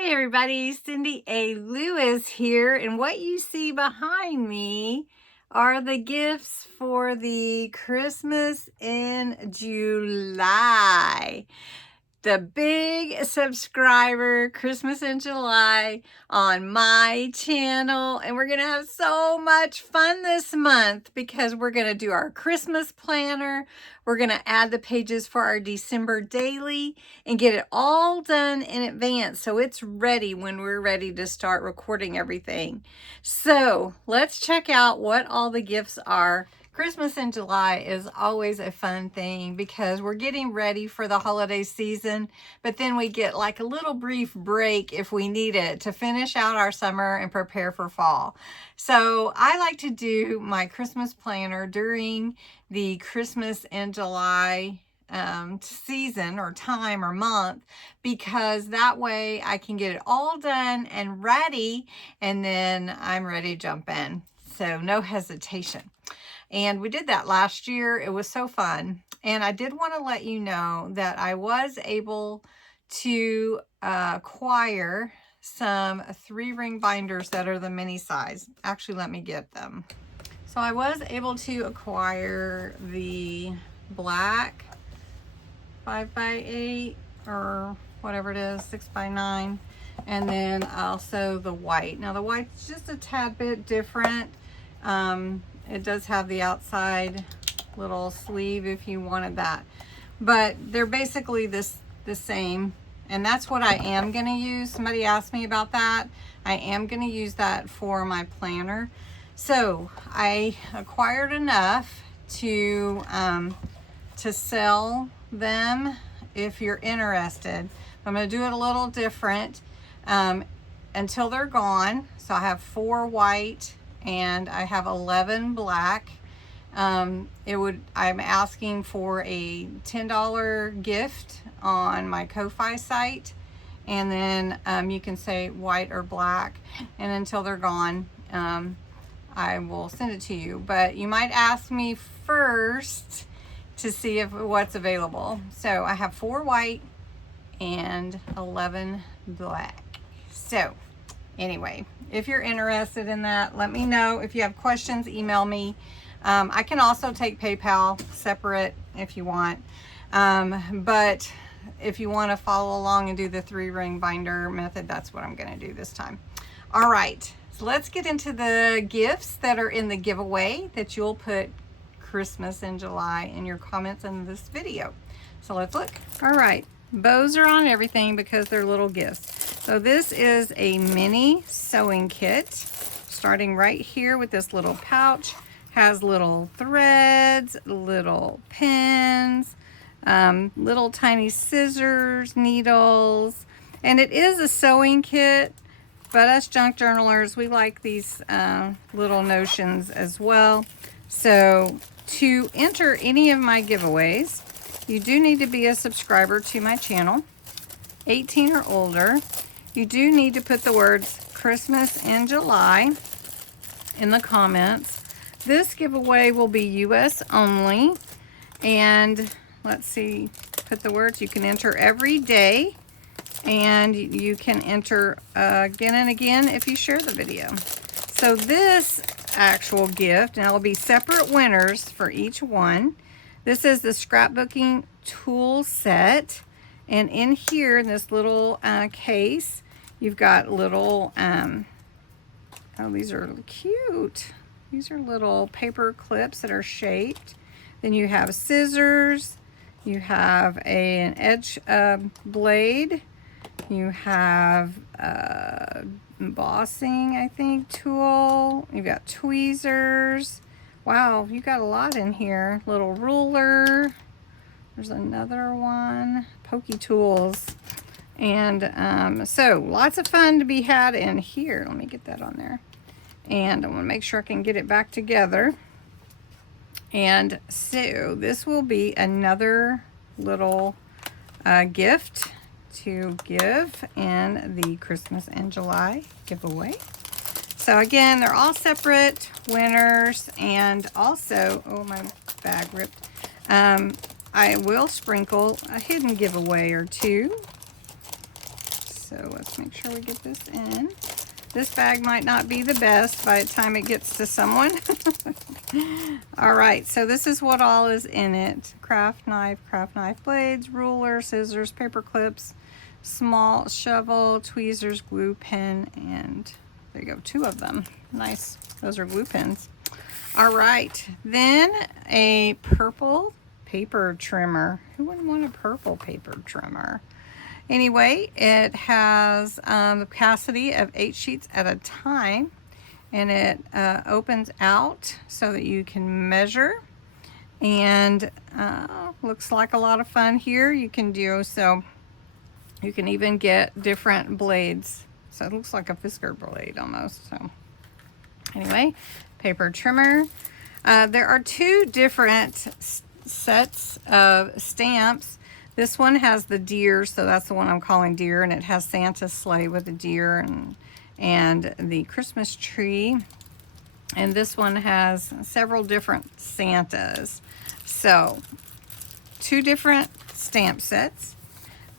Hey everybody, Cindy A. Lewis here, and what you see behind me are the gifts for the Christmas in July. The big subscriber Christmas in July on my channel, and we're gonna have so much fun this month because we're gonna do our Christmas planner. We're gonna add the pages for our December daily and get it all done in advance so it's ready when we're ready to start recording everything. So let's check out what all the gifts are. Christmas in July is always a fun thing because we're getting ready for the holiday season, but then we get like a little brief break if we need it to finish out our summer and prepare for fall. So I like to do my Christmas planner during the Christmas in July season or time or month, because that way I can get it all done and ready, and then I'm ready to jump in. So no hesitation. And we did that last year. It was so fun. And I did want to let you know that I was able to acquire some 3-ring binders that are the mini size. Actually, let me get them. So I was able to acquire the black 5x8 or whatever it is, 6x9, and then also the white. Now the white's just a tad bit different. It does have the outside little sleeve if you wanted that, but they're basically the same, and that's what I am going to use. Somebody asked me about that. I am going to use that for my planner. So I acquired enough to sell them if you're interested. I'm going to do it a little different until they're gone. So I have 4 white and I have 11 black. I'm asking for a $10 gift on my Ko-Fi site, and then you can say white or black, and until they're gone I will send it to you. But you might ask me first to see what's available. So I have 4 white and 11 black. So anyway, if you're interested in that, let me know. If you have questions, email me. I can also take PayPal separate if you want. But if you want to follow along and do the 3-ring binder method, that's what I'm going to do this time. All right, so let's get into the gifts that are in the giveaway that you'll put Christmas in July in your comments in this video. So let's look. All right, bows are on everything because they're little gifts. So this is a mini sewing kit, starting right here with this little pouch. Has little threads, little pins, little tiny scissors, needles, and it is a sewing kit, but us junk journalers, we like these little notions as well. So to enter any of my giveaways, you do need to be a subscriber to my channel, 18 or older. You do need to put the words Christmas in July in the comments. This giveaway will be US only, and let's see, put the words. You can enter every day, and you can enter again and again if you share the video. So this actual gift, and it'll be separate winners for each one. This is the Scrapbooking Tool Set, and in here in this little case, you've got little, oh, these are cute. These are little paper clips that are shaped. Then you have scissors, you have an edge blade, you have embossing, I think, tool. You've got tweezers. Wow, you got a lot in here. Little ruler. There's another one. Pokey tools. And so lots of fun to be had in here. Let me get that on there. And I want to make sure I can get it back together. And so this will be another little gift to give in the Christmas in July giveaway. So again, they're all separate winners, and also, oh, my bag ripped. I will sprinkle a hidden giveaway or two. So let's make sure we get this in. This bag might not be the best by the time it gets to someone. All right, so this is what all is in it. Craft knife blades, ruler, scissors, paper clips, small shovel, tweezers, glue pen, and there you go, 2 of them. Nice, those are glue pens. All right, then a purple paper trimmer. Who wouldn't want a purple paper trimmer? Anyway, it has the capacity of 8 sheets at a time, and it opens out so that you can measure, and looks like a lot of fun here. You can do, so you can even get different blades. So it looks like a Fisker blade almost. So anyway, paper trimmer. There are 2 different sets of stamps. This one has the deer, so that's the one I'm calling deer, and it has Santa's sleigh with the deer and the Christmas tree. And this one has several different Santas. So 2 different stamp sets.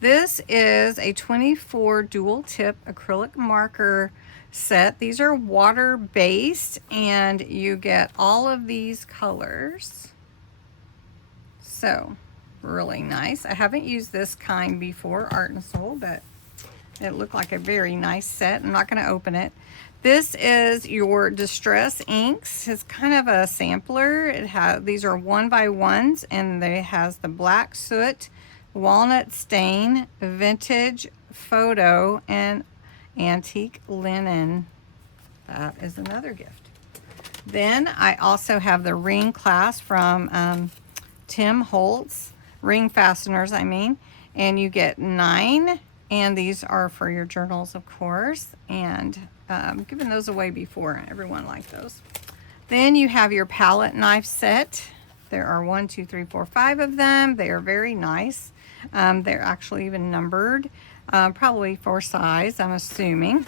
This is a 24 dual tip acrylic marker set. These are water based, and you get all of these colors. So really nice. I haven't used this kind before, Art and Soul, but it looked like a very nice set. I'm not going to open it. This is your Distress inks. It's kind of a sampler. It has, these are 1x1s, and it has the black soot, walnut stain, vintage photo, and antique linen. That is another gift. Then I also have the ring clasp from Tim Holtz. Ring Fasteners, I mean, and you get 9, and these are for your journals, of course, and given those away before. Everyone liked those. Then you have your palette knife set. There are 1, 2, 3, 4, 5 of them. They are very nice. They're actually even numbered, probably for size, I'm assuming,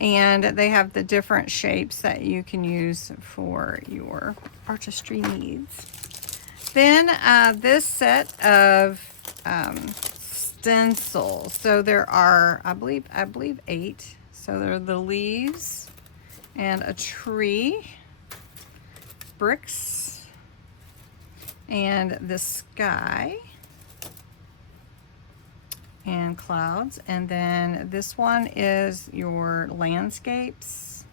and they have the different shapes that you can use for your artistry needs. Then this set of stencils. So there are, I believe 8. So there are the leaves and a tree, bricks, and the sky and clouds. And then this one is your landscapes,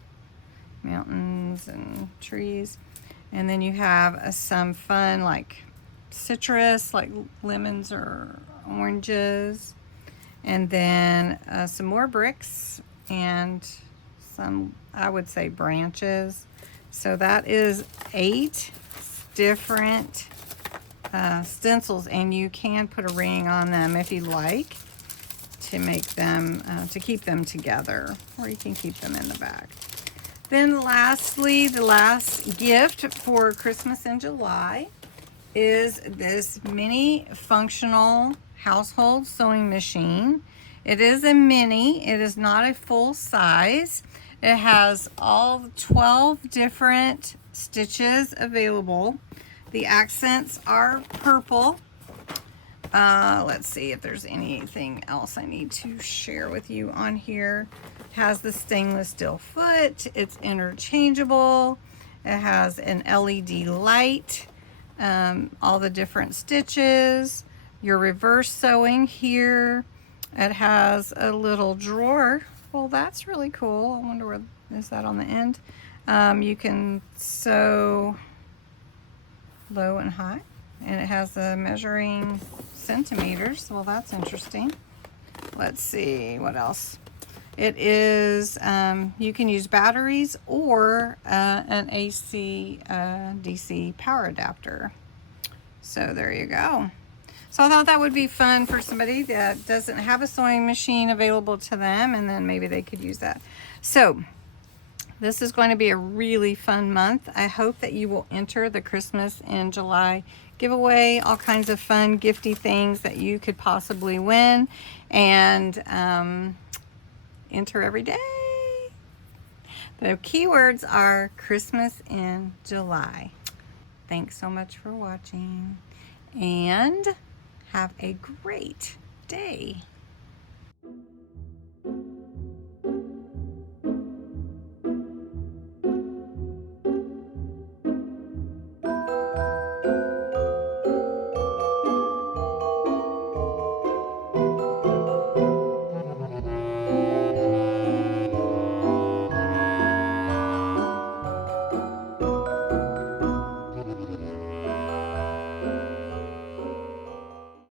mountains and trees. And then you have some fun like citrus, like lemons or oranges. And then some more bricks and some, I would say, branches. So that is 8 different stencils, and you can put a ring on them if you like to make them, to keep them together, or you can keep them in the bag. Then lastly, the last gift for Christmas in July is this mini functional household sewing machine. It is a mini, it is not a full size. It has all 12 different stitches available. The accents are purple. Let's see if there's anything else I need to share with you on here. It has the stainless steel foot. It's interchangeable. It has an LED light. All the different stitches. Your reverse sewing here. It has a little drawer. Well, that's really cool. I wonder where is that on the end. You can sew low and high, and it has the measuring centimeters. Well, that's interesting. Let's see what else. It is, you can use batteries or an AC DC power adapter. So there you go. So I thought that would be fun for somebody that doesn't have a sewing machine available to them, and then maybe they could use that. So this is going to be a really fun month. I hope that you will enter the Christmas in July giveaway, all kinds of fun gifty things that you could possibly win, and enter every day. The keywords are Christmas in July. Thanks so much for watching, and have a great day.